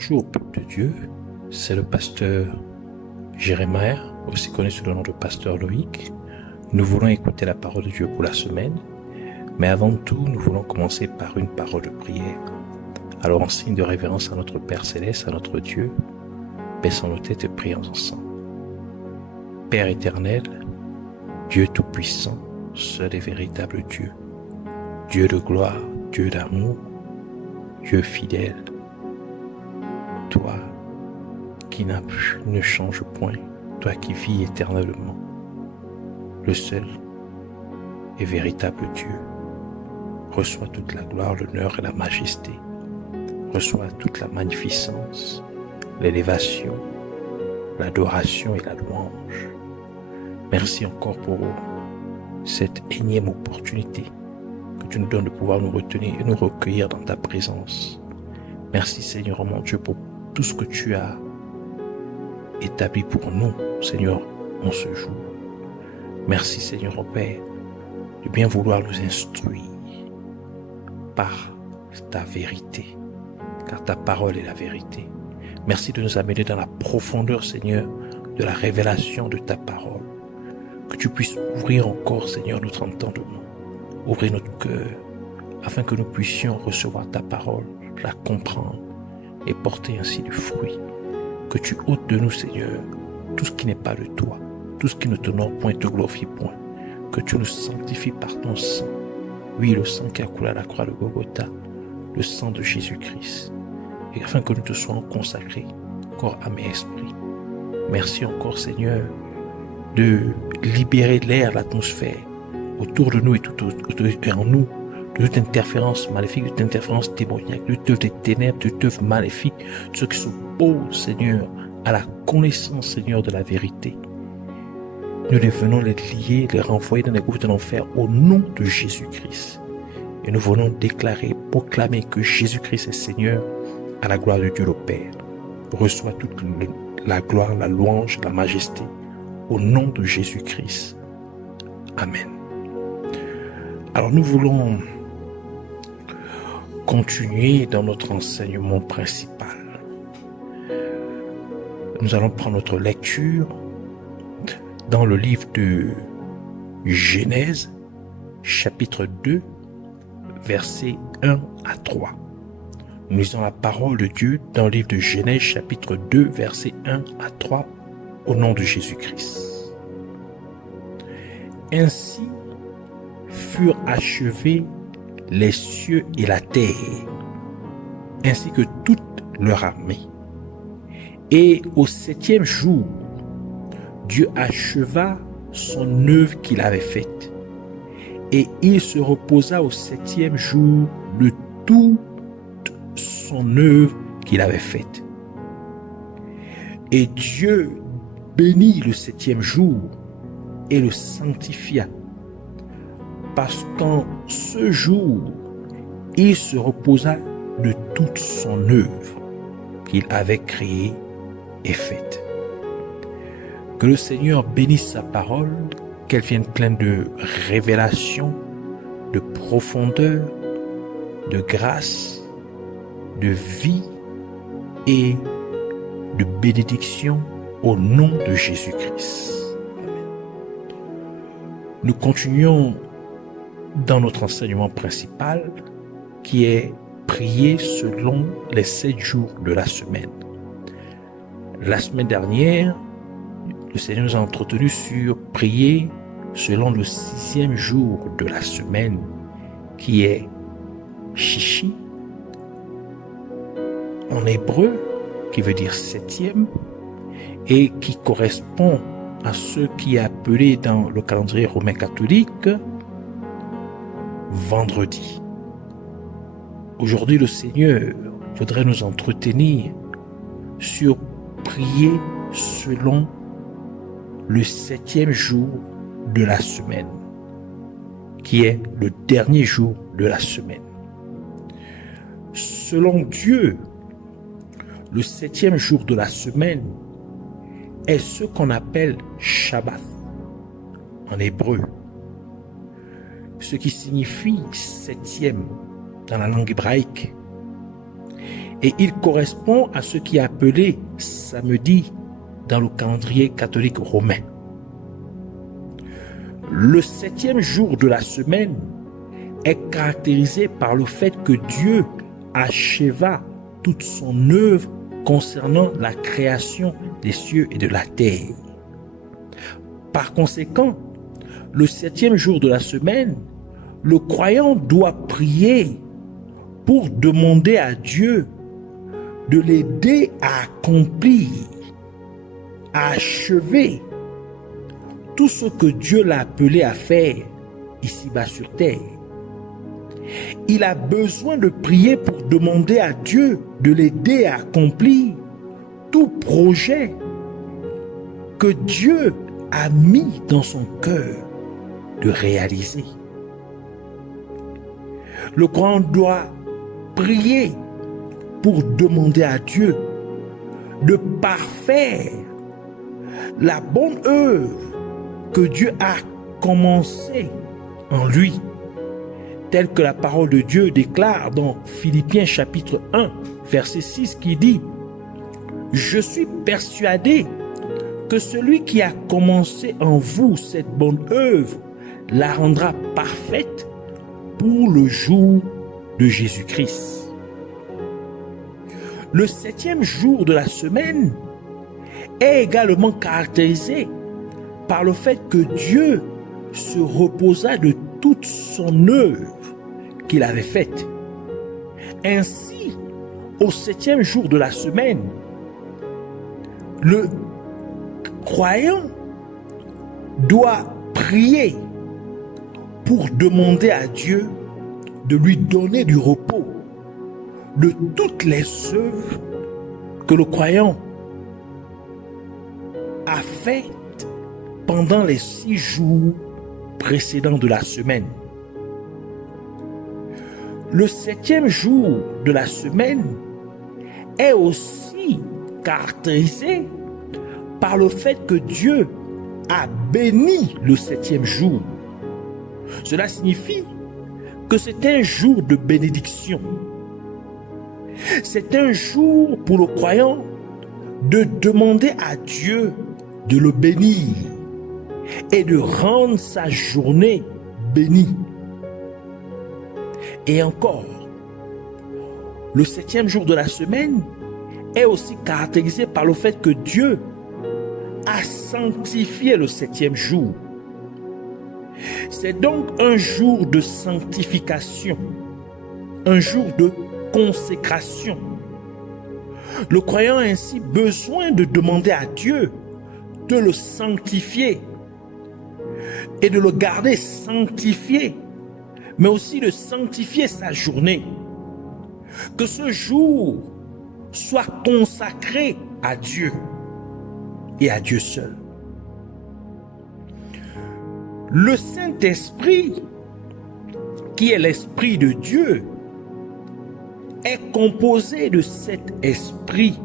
Bonjour peuple de Dieu, c'est le pasteur Jérémie, aussi connu sous le nom de pasteur Loïc. Nous voulons écouter la parole de Dieu pour la semaine, mais avant tout, nous voulons commencer par une parole de prière. Alors en signe de révérence à notre Père Céleste, à notre Dieu, baissons nos têtes et prions ensemble. Père éternel, Dieu tout-puissant, seul et véritable Dieu, Dieu de gloire, Dieu d'amour, Dieu fidèle, toi qui ne change point, toi qui vis éternellement, le seul et véritable Dieu, reçois toute la gloire, l'honneur et la majesté, reçois toute la magnificence, l'élévation, l'adoration et la louange. Merci encore pour cette énième opportunité que tu nous donnes de pouvoir nous retenir et nous recueillir dans ta présence. Merci Seigneur mon Dieu pour tout ce que tu as établi pour nous, Seigneur, en ce jour. Merci Seigneur mon Père de bien vouloir nous instruire par ta vérité, car ta parole est la vérité. Merci de nous amener dans la profondeur, Seigneur, de la révélation de ta parole. Que tu puisses ouvrir encore, Seigneur, notre entendement, ouvrir notre cœur, afin que nous puissions recevoir ta parole, la comprendre et porter ainsi du fruit. Que tu ôtes de nous, Seigneur, tout ce qui n'est pas de toi, tout ce qui ne t'honore point, te glorifie point. Que tu nous sanctifies par ton sang. Oui, le sang qui a coulé à la croix de Golgotha, le sang de Jésus-Christ. Et afin que nous te soyons consacrés, corps, âme et esprit. Merci encore, Seigneur, de libérer l'air, l'atmosphère autour de nous et tout en nous, de toute interférence maléfique, de toute interférence démoniaque, de toute œuvre des ténèbres, de toute œuvre maléfique, de ceux qui s'opposent, Seigneur, à la connaissance, Seigneur, de la vérité. Nous les venons les lier, les renvoyer dans les groupes de l'enfer au nom de Jésus-Christ. Et nous venons déclarer, proclamer que Jésus-Christ est Seigneur à la gloire de Dieu le Père. Reçois toute la gloire, la louange, la majesté au nom de Jésus-Christ. Amen. Alors nous voulons continuer dans notre enseignement principal. Nous allons prendre notre lecture dans le livre de Genèse, chapitre 2, versets 1 à 3. Nous lisons la parole de Dieu dans le livre de Genèse, chapitre 2, versets 1 à 3, au nom de Jésus-Christ. Ainsi furent achevés les cieux et la terre, ainsi que toute leur armée. Et au 7e jour, Dieu acheva son œuvre qu'il avait faite. Et il se reposa au 7e jour de toute son œuvre qu'il avait faite. Et Dieu bénit le 7e jour et le sanctifia, parce qu'en ce jour, il se reposa de toute son œuvre qu'il avait créée et faite. Que le Seigneur bénisse sa parole, qu'elle vienne pleine de révélation, de profondeur, de grâce, de vie et de bénédiction au nom de Jésus-Christ. Nous continuons dans notre enseignement principal qui est prier selon les 7 jours de la semaine. La semaine dernière, le Seigneur nous a entretenu sur prier selon le 6e jour de la semaine qui est Shishi en hébreu, qui veut dire 7e et qui correspond à ce qui est appelé dans le calendrier romain catholique vendredi. Aujourd'hui, le Seigneur voudrait nous entretenir sur prier selon le 7e jour de la semaine, qui est le dernier jour de la semaine. Selon Dieu, le 7e jour de la semaine est ce qu'on appelle Shabbat en hébreu, ce qui signifie 7e dans la langue hébraïque. et il correspond à ce qui est appelé samedi dans le calendrier catholique romain. Le 7e jour de la semaine est caractérisé par le fait que Dieu acheva toute son œuvre concernant la création des cieux et de la terre. Par conséquent, le 7e jour de la semaine, le croyant doit prier pour demander à Dieu de l'aider à accomplir, à achever tout ce que Dieu l'a appelé à faire ici-bas sur terre. Il a besoin de prier pour demander à Dieu de l'aider à accomplir tout projet que Dieu a mis dans son cœur de réaliser. Le croyant doit prier pour demander à Dieu de parfaire la bonne œuvre que Dieu a commencée en lui, telle que la parole de Dieu déclare dans Philippiens chapitre 1, verset 6 qui dit « Je suis persuadé que celui qui a commencé en vous cette bonne œuvre la rendra parfaite pour le jour de Jésus-Christ. » Le 7e jour de la semaine est également caractérisé par le fait que Dieu se reposa de toute son œuvre qu'il avait faite. Ainsi, au 7e jour de la semaine, le croyant doit prier pour demander à Dieu de lui donner du repos de toutes les œuvres que le croyant a faites pendant les 6 jours précédents de la semaine. Le 7e jour de la semaine est aussi caractérisé par le fait que Dieu a béni le 7e jour. Cela signifie que c'est un jour de bénédiction. C'est un jour pour le croyant de demander à Dieu de le bénir et de rendre sa journée bénie. Et encore, le 7e jour de la semaine est aussi caractérisé par le fait que Dieu a sanctifié le 7e jour. C'est donc un jour de sanctification, un jour de consécration. Le croyant a ainsi besoin de demander à Dieu de le sanctifier et de le garder sanctifié, mais aussi de sanctifier sa journée. Que ce jour soit consacré à Dieu et à Dieu seul. Le Saint-Esprit, qui est l'Esprit de Dieu, est composé de 7 esprits,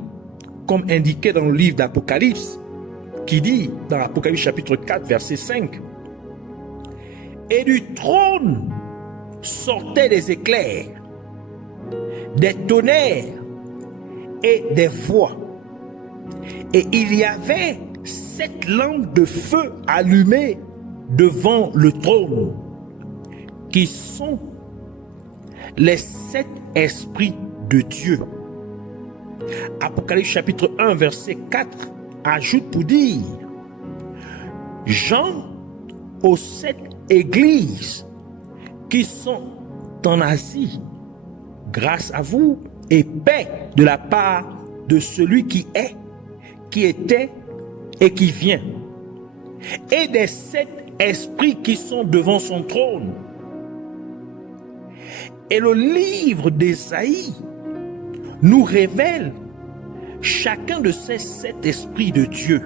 comme indiqué dans le livre d'Apocalypse, qui dit, dans l'Apocalypse chapitre 4, verset 5, « Et du trône sortaient des éclairs, des tonnerres et des voix. Et il y avait 7 lampes de feu allumées devant le trône, qui sont les 7 esprits de Dieu. » Apocalypse chapitre 1, verset 4 ajoute pour dire « Jean aux 7 églises qui sont en Asie, grâce à vous et paix de la part de celui qui est, qui était et qui vient, et des 7 esprits qui sont devant son trône. » Et le livre d'Ésaïe nous révèle chacun de ces 7 esprits de Dieu.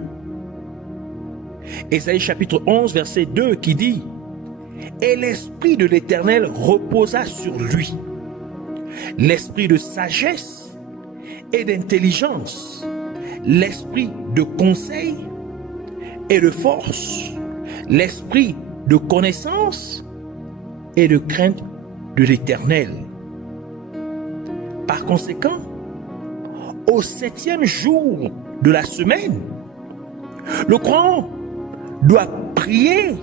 Ésaïe chapitre 11, verset 2 qui dit « Et l'Esprit de l'Éternel reposa sur lui, l'esprit de sagesse et d'intelligence, l'esprit de conseil et de force, l'esprit de connaissance et de crainte de l'Éternel. » Par conséquent, au 7e jour de la semaine, le croyant doit prier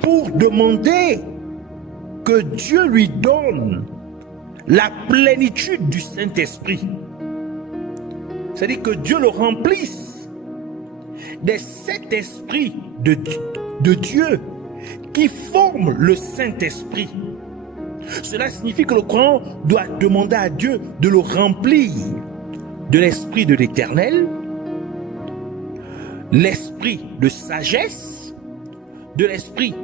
pour demander que Dieu lui donne la plénitude du Saint-Esprit. C'est-à-dire que Dieu le remplisse des 7 esprits de Dieu qui forment le Saint-Esprit. Cela signifie que le croyant doit demander à Dieu de le remplir de l'Esprit de l'Éternel, l'Esprit de sagesse, de l'Esprit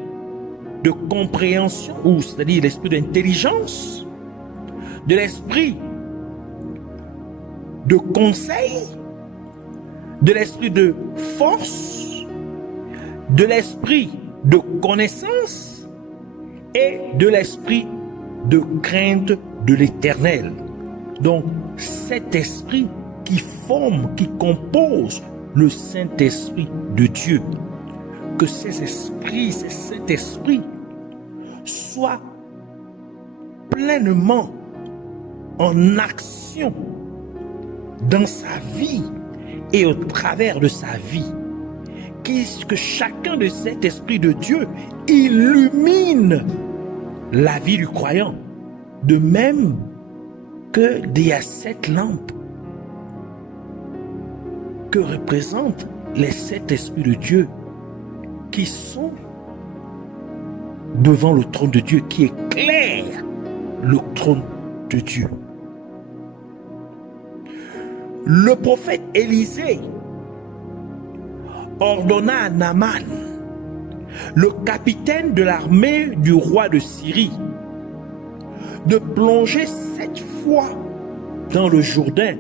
de compréhension, ou c'est-à-dire l'Esprit d'intelligence, de l'Esprit de conseil, de l'Esprit de force, de l'Esprit de connaissance et de l'Esprit de crainte de l'Éternel. Donc, cet esprit qui forme, qui compose le Saint-Esprit de Dieu, que ces esprits, ces Saint-Esprit soient pleinement en action dans sa vie et au travers de sa vie. Que chacun de cet esprit de Dieu illumine la vie du croyant, de même que il y a 7 lampes que représentent les 7 esprits de Dieu qui sont devant le trône de Dieu, qui éclairent le trône de Dieu. Le prophète Élisée ordonna à Naaman, le capitaine de l'armée du roi de Syrie, de plonger 7 fois dans le Jourdain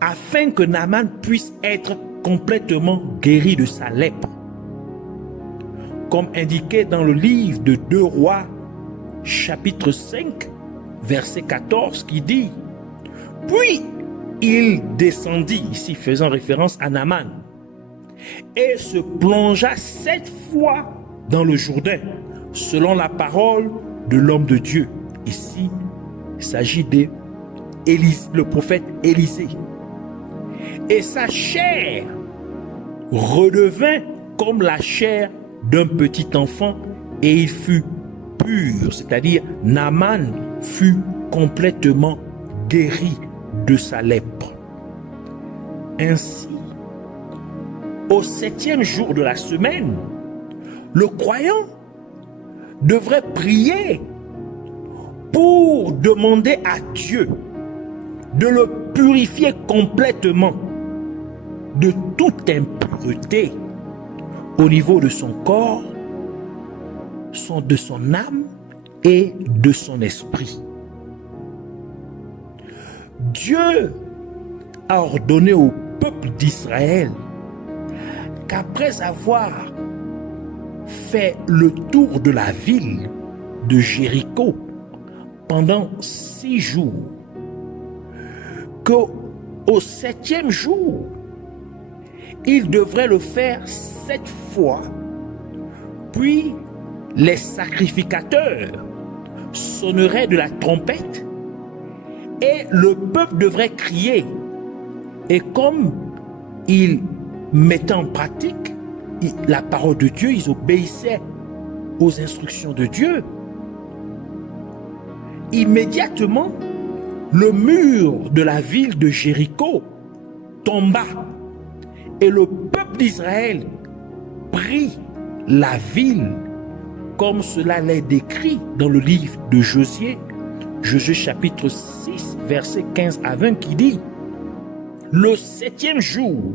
afin que Naaman puisse être complètement guéri de sa lèpre. Comme indiqué dans le livre de 2 Rois, chapitre 5, verset 14, qui dit: puis il descendit, ici faisant référence à Naaman, et se plongea 7 fois dans le Jourdain, selon la parole de l'homme de Dieu. Ici, il s'agit de le prophète Élisée. Et sa chair redevint comme la chair d'un petit enfant, et il fut pur, c'est-à-dire Naaman fut complètement guéri de sa lèpre. Ainsi, au 7e jour de la semaine, le croyant devrait prier pour demander à Dieu de le purifier complètement de toute impureté au niveau de son corps, de son âme et de son esprit. Dieu a ordonné au peuple d'Israël qu'après avoir fait le tour de la ville de Jéricho pendant 6 jours, qu'au 7e jour, il devrait le faire 7 fois. Puis les sacrificateurs sonneraient de la trompette et le peuple devrait crier. Et comme ils mettaient en pratique la parole de Dieu, ils obéissaient aux instructions de Dieu, immédiatement, le mur de la ville de Jéricho tomba et le peuple d'Israël prit la ville comme cela l'est décrit dans le livre de Josué, Josué chapitre 6, verset 15 à 20 qui dit: le 7e jour,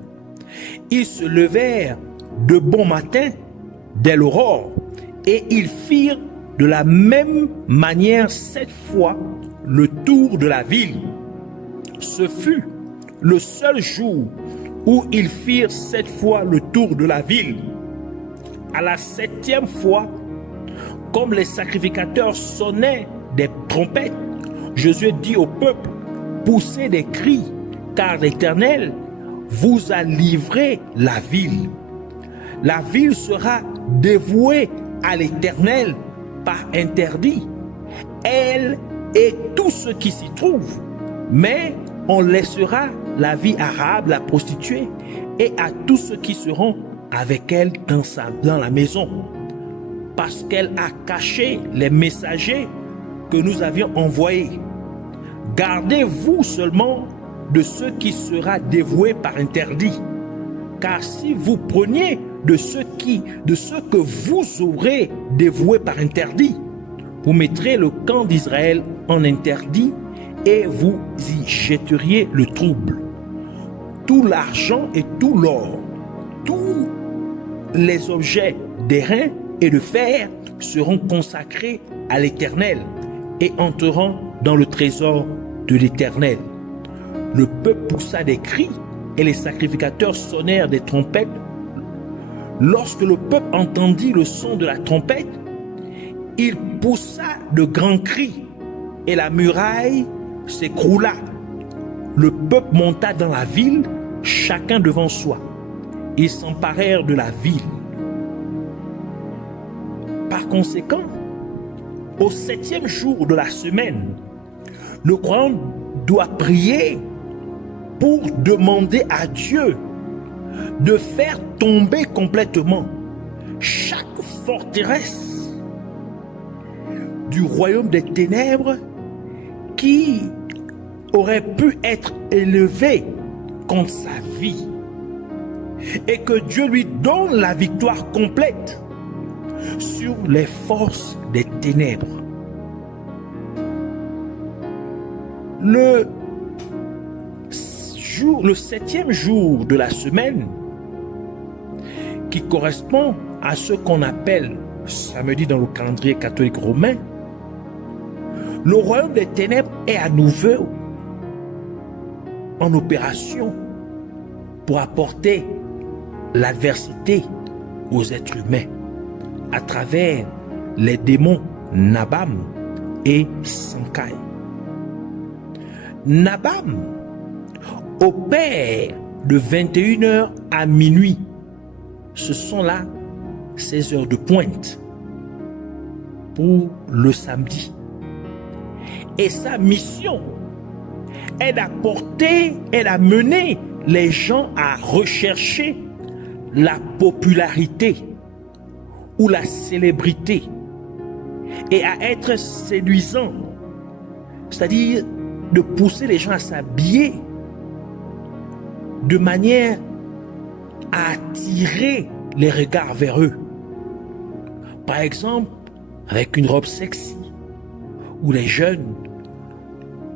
ils se levèrent de bon matin dès l'aurore et ils firent de la même manière 7 fois le tour de la ville. Ce fut le seul jour où ils firent 7 fois le tour de la ville. À la 7e fois, comme les sacrificateurs sonnaient des trompettes, Josué dit au peuple: poussez des cris, car l'Éternel vous a livré la ville. La ville sera dévouée à l'Éternel par interdit, elle et tous ceux qui s'y trouvent. Mais on laissera la vie arabe, la prostituée, et à tous ceux qui seront avec elle dans la maison, parce qu'elle a caché les messagers que nous avions envoyés. Gardez-vous seulement de ce qui sera dévoué par interdit, car si vous preniez de ce que vous aurez dévoué par interdit, vous mettrez le camp d'Israël en interdit et vous y jetteriez le trouble. Tout l'argent et tout l'or, tous les objets d'airain et de fer seront consacrés à l'Éternel et entreront dans le trésor de l'Éternel. Le peuple poussa des cris et les sacrificateurs sonnèrent des trompettes. Lorsque le peuple entendit le son de la trompette, il poussa de grands cris et la muraille s'écroula. Le peuple monta dans la ville, chacun devant soi. Ils s'emparèrent de la ville. Par conséquent, au 7e jour de la semaine, le croyant doit prier pour demander à Dieu de faire tomber complètement chaque forteresse du royaume des ténèbres qui aurait pu être élevée contre sa vie, et que Dieu lui donne la victoire complète sur les forces des ténèbres. Le 7e jour de la semaine, qui correspond à ce qu'on appelle samedi dans le calendrier catholique romain, le royaume des ténèbres est à nouveau en opération pour apporter l'adversité aux êtres humains à travers les démons Nabam et Sankai. Nabam opère de 21h à minuit. Ce sont là 16 heures de pointe pour le samedi. Et sa mission est d'amener les gens à rechercher la popularité ou la célébrité et à être séduisant, c'est-à-dire de pousser les gens à s'habiller de manière à attirer les regards vers eux. Par exemple, avec une robe sexy, où les jeunes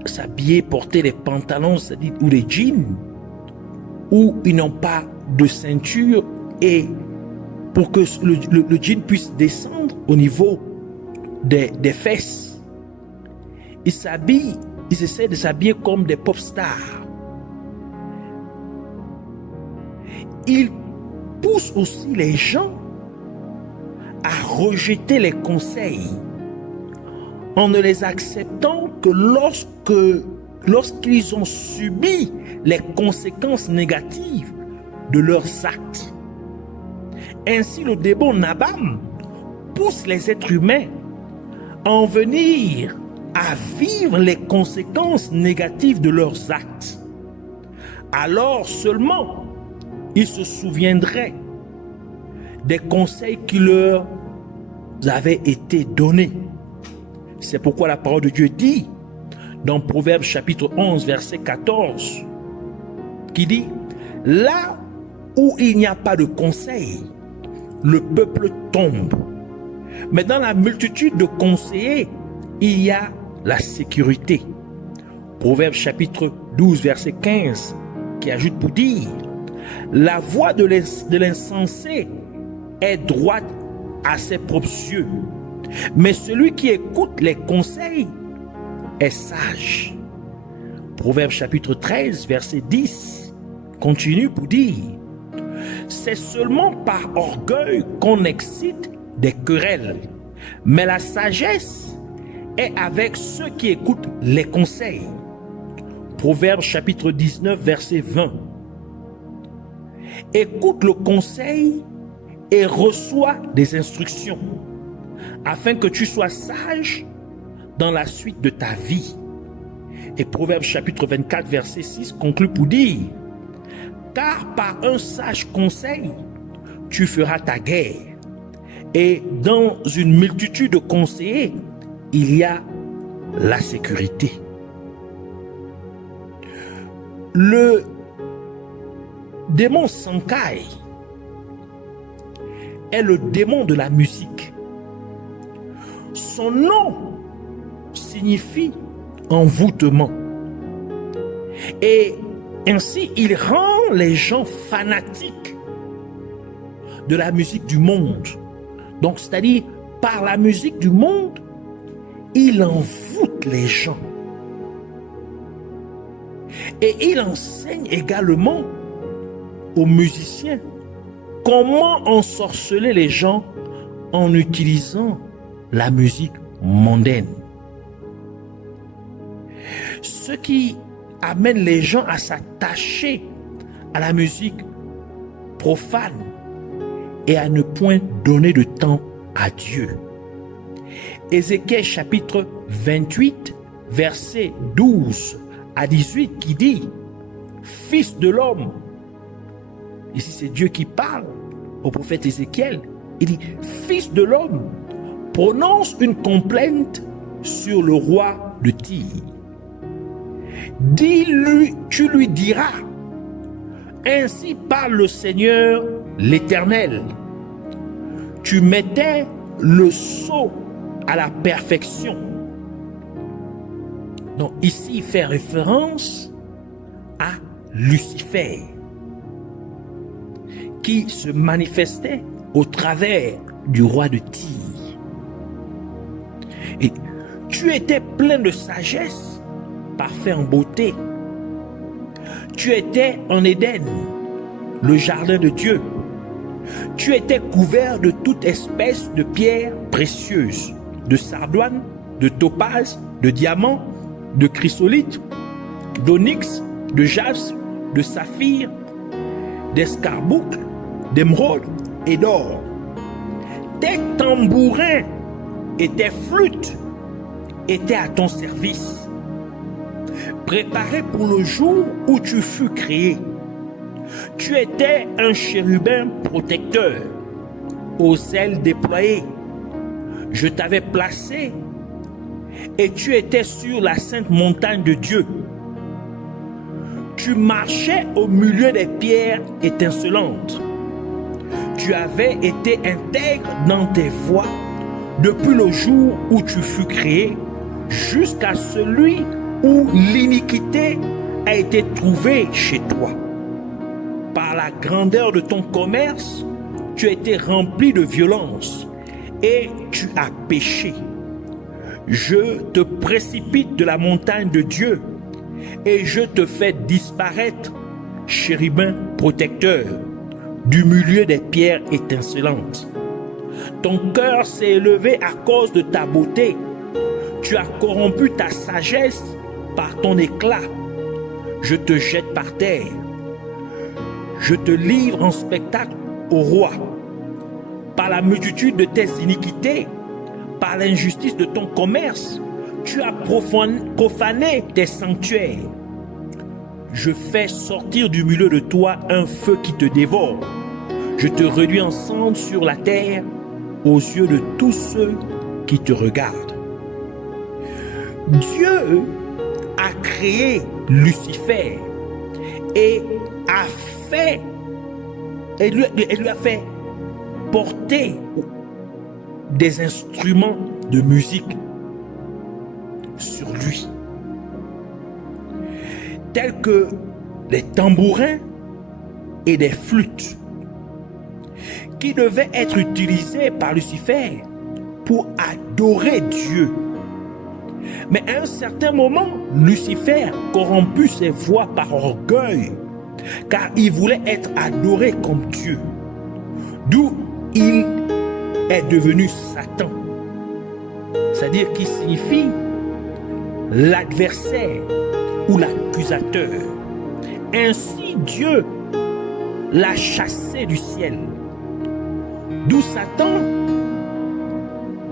s'habillaient, portaient des pantalons, c'est-à-dire ou des jeans, où ils n'ont pas de ceinture, et pour que le jean puisse descendre au niveau des fesses, ils essaient de s'habiller comme des pop stars. Ils poussent aussi les gens à rejeter les conseils en ne les acceptant que lorsqu'ils ont subi les conséquences négatives de leurs actes. Ainsi, le démon Nabam pousse les êtres humains à en venir à vivre les conséquences négatives de leurs actes. Alors seulement, ils se souviendraient des conseils qui leur avaient été donnés. C'est pourquoi la parole de Dieu dit, dans Proverbes chapitre 11, verset 14, qui dit, « Là où il n'y a pas de conseil, le peuple tombe. Mais dans la multitude de conseillers, il y a la sécurité. » Proverbes chapitre 12, verset 15, qui ajoute pour dire, « La voix de l'insensé est droite à ses propres yeux, mais celui qui écoute les conseils est sage. » Proverbe chapitre 13, verset 10, continue pour dire, « C'est seulement par orgueil qu'on excite des querelles, mais la sagesse est avec ceux qui écoutent les conseils. » Proverbe chapitre 19, verset 20. « Écoute le conseil et reçois des instructions, afin que tu sois sage dans la suite de ta vie. Et Proverbes chapitre 24, verset 6 conclut pour dire: car par un sage conseil, tu feras ta guerre. Et dans une multitude de conseillers, il y a la sécurité. Le démon Sankai est le démon de la musique. Son nom signifie envoûtement. Et ainsi, il rend les gens fanatiques de la musique du monde. Donc, c'est-à-dire, par la musique du monde, il envoûte les gens. Et il enseigne également aux musiciens comment ensorceler les gens en utilisant la musique mondaine. Ce qui amène les gens à s'attacher à la musique profane et à ne point donner de temps à Dieu. Ézéchiel chapitre 28, versets 12 à 18 qui dit: Fils de l'homme, ici c'est Dieu qui parle au prophète Ézéchiel, il dit: Fils de l'homme, prononce une complainte sur le roi de Tyr. Dis-lui, tu lui diras: ainsi parle le Seigneur l'Éternel. Tu mettais le sceau à la perfection. Donc ici, il fait référence à Lucifer, qui se manifestait au travers du roi de Tyr. Et tu étais plein de sagesse, parfait en beauté. Tu étais en Éden, le jardin de Dieu. Tu étais couvert de toute espèce de pierres précieuses, de sardoine, de topaze, de diamant, de chrysolite, d'onyx, de jaspe, de saphir, d'escarboucle, d'émeraude et d'or. Tes tambourins et tes flûtes étaient à ton service, préparés pour le jour où tu fus créé. Tu étais un chérubin protecteur, aux ailes déployées. Je t'avais placé et tu étais sur la sainte montagne de Dieu. Tu marchais au milieu des pierres étincelantes. Tu avais été intègre dans tes voies depuis le jour où tu fus créé jusqu'à celui où l'iniquité a été trouvée chez toi. Par la grandeur de ton commerce, tu as été rempli de violence et tu as péché. Je te précipite de la montagne de Dieu et je te fais disparaître, chérubin protecteur, du milieu des pierres étincelantes. Ton cœur s'est élevé à cause de ta beauté. Tu as corrompu ta sagesse par ton éclat. Je te jette par terre. Je te livre en spectacle au roi. Par la multitude de tes iniquités, par l'injustice de ton commerce, tu as profané tes sanctuaires. Je fais sortir du milieu de toi un feu qui te dévore. Je te réduis en cendres sur la terre aux yeux de tous ceux qui te regardent. Dieu a créé Lucifer et lui a fait porter des instruments de musique sur lui, tels que des tambourins et des flûtes, qui devaient être utilisés par Lucifer pour adorer Dieu. Mais à un certain moment, Lucifer corromput ses voix par orgueil, car il voulait être adoré comme Dieu. D'où il est devenu Satan, c'est-à-dire qui signifie l'adversaire ou l'accusateur. Ainsi Dieu l'a chassé du ciel. D'où Satan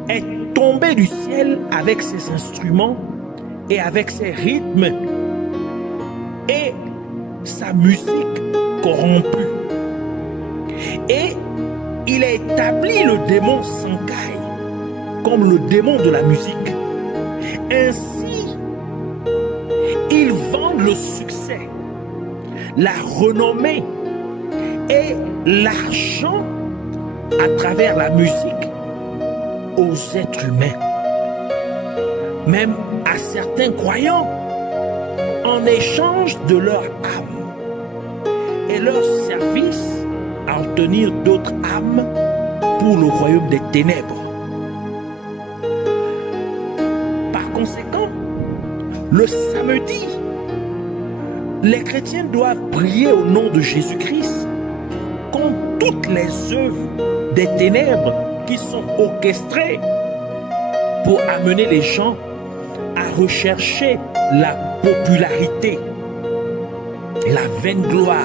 est tombé du ciel avec ses instruments et avec ses rythmes et sa musique corrompue. Et il a établi le démon Sankai comme le démon de la musique. Ainsi, il vend le succès, la renommée et l'argent à travers la musique aux êtres humains, même à certains croyants, en échange de leur âme et leur service à obtenir d'autres âmes pour le royaume des ténèbres. Par conséquent, le samedi, les chrétiens doivent prier au nom de Jésus-Christ contre toutes les œuvres des ténèbres qui sont orchestrées pour amener les gens à rechercher la popularité, la vaine gloire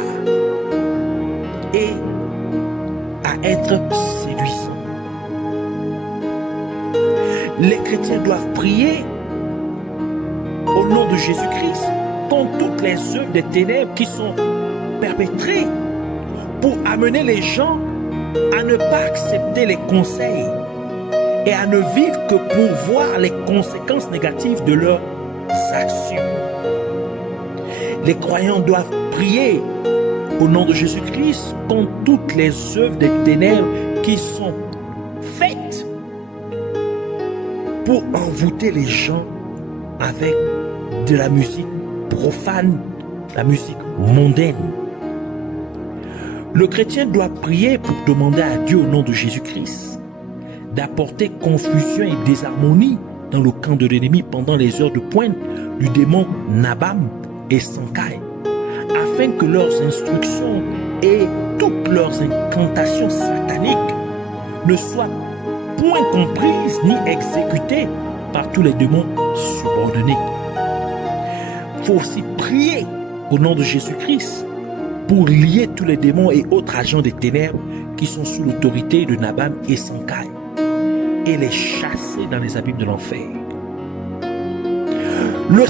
et à être séduisants. Les chrétiens doivent prier au nom de Jésus-Christ contre toutes les œuvres des ténèbres qui sont perpétrées pour amener les gens à ne pas accepter les conseils et à ne vivre que pour voir les conséquences négatives de leurs actions. Les croyants doivent prier au nom de Jésus-Christ contre toutes les œuvres des ténèbres qui sont faites pour envoûter les gens avec de la musique profane, la musique mondaine. Le chrétien doit prier pour demander à Dieu au nom de Jésus-Christ d'apporter confusion et désharmonie dans le camp de l'ennemi pendant les heures de pointe du démon Nabam et Sankai, afin que leurs instructions et toutes leurs incantations sataniques ne soient point comprises ni exécutées par tous les démons subordonnés. Il faut aussi prier au nom de Jésus-Christ pour lier tous les démons et autres agents des ténèbres qui sont sous l'autorité de Nabam et Sankai et les chasser dans les abîmes de l'enfer. Le